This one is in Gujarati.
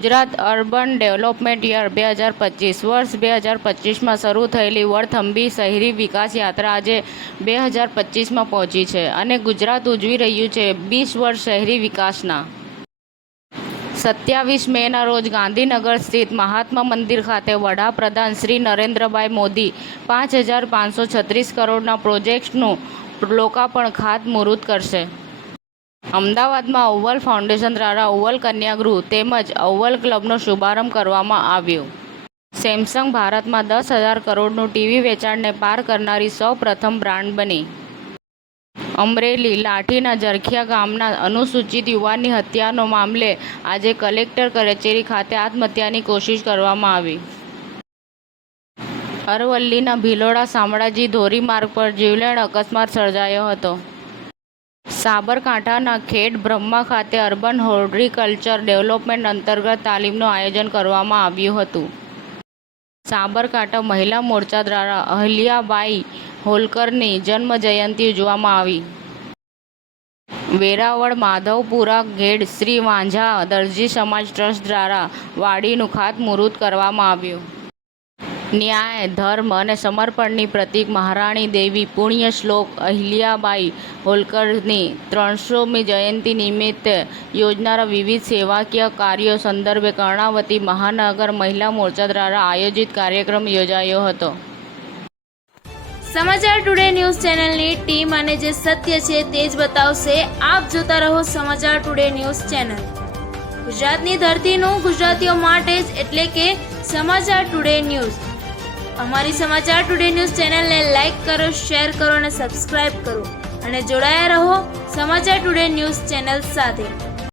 ગુજરાત અર્બન ડેવલપમેન્ટ યર 2025 વર્ષ 2025માં શરૂ થયેલી વડથંભી શહેરી વિકાસ યાત્રા આજે 2025માં પહોંચી છે અને ગુજરાત ઉજવી રહ્યું છે 20 વર્ષ શહેરી વિકાસના। 27 મેના રોજ ગાંધીનગર સ્થિત મહાત્મા મંદિર ખાતે વડાપ્રધાન શ્રી નરેન્દ્રભાઈ મોદી 5536 કરોડના પ્રોજેક્ટ્સનું લોકાર્પણ ખાતમુહૂર્ત કરશે। અમદાવાદમાં અવ્વલ ફાઉન્ડેશન દ્વારા અવ્વલ કન્યાગૃહ તેમજ અવ્વલ ક્લબનો શુભારંભ કરવામાં આવ્યો। સેમસંગ ભારતમાં 10,000 કરોડનું ટીવી વેચાણને પાર કરનારી સૌ પ્રથમ બ્રાન્ડ બની। અમરેલી લાઠીના જરખિયા ગામના અનુસૂચિત યુવાનની હત્યાનો મામલે આજે કલેક્ટર કચેરી ખાતે આત્મહત્યાની કોશિશ કરવામાં આવી। અરવલ્લીના ભિલોડા શામળાજી ધોરીમાર્ગ પર જીવલેણ અકસ્માત સર્જાયો હતો। સાબરકાંઠાના ખેડ બ્રહ્મા ખાતે અર્બન હોર્ટિકલ્ચર ડેવલપમેન્ટ અંતર્ગત તાલીમનું આયોજન કરવામાં આવ્યું હતું। સાબરકાંઠા મહિલા મોરચા દ્વારા અહલ્યાબાઈ હોલકરની જન્મ જયંતિ ઉજવવામાં આવી। વેરાવળ માધવપુરા ગેડ શ્રી વાંઝા દરજી સમાજ ટ્રસ્ટ દ્વારા વાડીનું ખાતમુહૂર્ત કરવામાં આવ્યું। ન્યાય, ધર્મ અને સમર્પણની પ્રતીક મહારાણી દેવી પુણ્યશ્લોક અહિલ્યાબાઈ હોલકરની 300મી જયંતિ નિમિત્તે યોજનારા વિવિધ સેવાકીય કાર્યો સંદર્ભે કર્ણાવતી મહાનગર મહિલા મોરચા દ્વારા આયોજિત કાર્યક્રમ યોજાયો હતો। સમાચાર ટુડે ન્યૂઝ ચેનલની ટીમ અને જે સત્ય છે તે જ બતાવશે। આપ જોતા રહો સમાચાર ટુડે ન્યૂઝ ચેનલ। ગુજરાતની ધરતીનું ગુજરાતીઓ માટે જ એટલે કે સમાચાર ટુડે ન્યૂઝ। અમારી સમાચાર ટુડે ન્યૂઝ ચેનલને લાઇક કરો, શેર કરો અને સબસ્ક્રાઇબ કરો અને જોડાયા રહો સમાચાર ટુડે ન્યૂઝ ચેનલ સાથે।